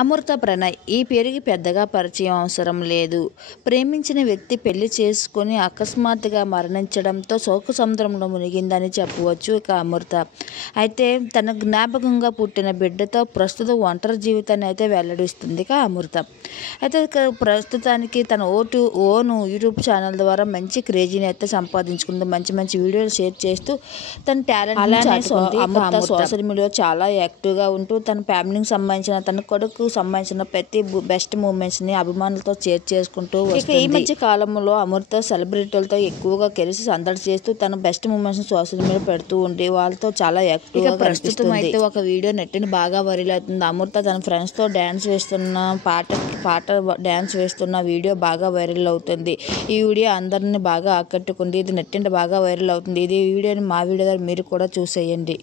అమృత ప్రణయ్ ఈ పేరుకి పెద్దగా పరిచయం అవసరం లేదు. ప్రేమించిన వ్యక్తి పెళ్లి చేసుకుని అకస్మాత్తుగా మరణించడంతో శోక సముద్రంలో మునిగిందని చెప్పవచ్చు ఇక అమృత. అయితే తన జ్ఞాపకంగా పుట్టిన బిడ్డతో ప్రస్తుతం ఒంటరి జీవితాన్ని అయితే వెల్లడిస్తుంది ఇక అమృత. అయితే ఇక ప్రస్తుతానికి తన ఓన్ యూట్యూబ్ ఛానల్ ద్వారా మంచి క్రేజీని అయితే సంపాదించుకుంది. మంచి మంచి వీడియోలు షేర్ చేస్తూ తన టాలెంట్ అమృత సోషల్ మీడియాలో చాలా యాక్టివ్గా ఉంటూ తన ఫ్యామిలీకి సంబంధించిన తన కొడుకు సంబంధించిన ప్రతి బెస్ట్ మూమెంట్స్ ని అభిమానులతో షేర్ చేసుకుంటూ వస్తుంది. ఈ మధ్య కాలంలో అమృత సెలబ్రిటీలతో ఎక్కువగా కలిసి సందడి చేస్తూ తన బెస్ట్ మూమెంట్స్ సోషల్ మీడియా పెడుతూ ఉండి వాళ్ళతో చాలా యాక్టివ్ గా ప్రస్తుతం అయితే ఒక వీడియో నెట్టిని బాగా వైరల్ అవుతుంది. అమృత తన ఫ్రెండ్స్ తో డాన్స్ వేస్తున్న పాట డాన్స్ వేస్తున్న వీడియో బాగా వైరల్ అవుతుంది. ఈ వీడియో అందరిని బాగా ఆకట్టుకుంది. ఇది నెట్టింట బాగా వైరల్ అవుతుంది. ఇది వీడియోని మా వీడియో మీరు కూడా చూసేయండి.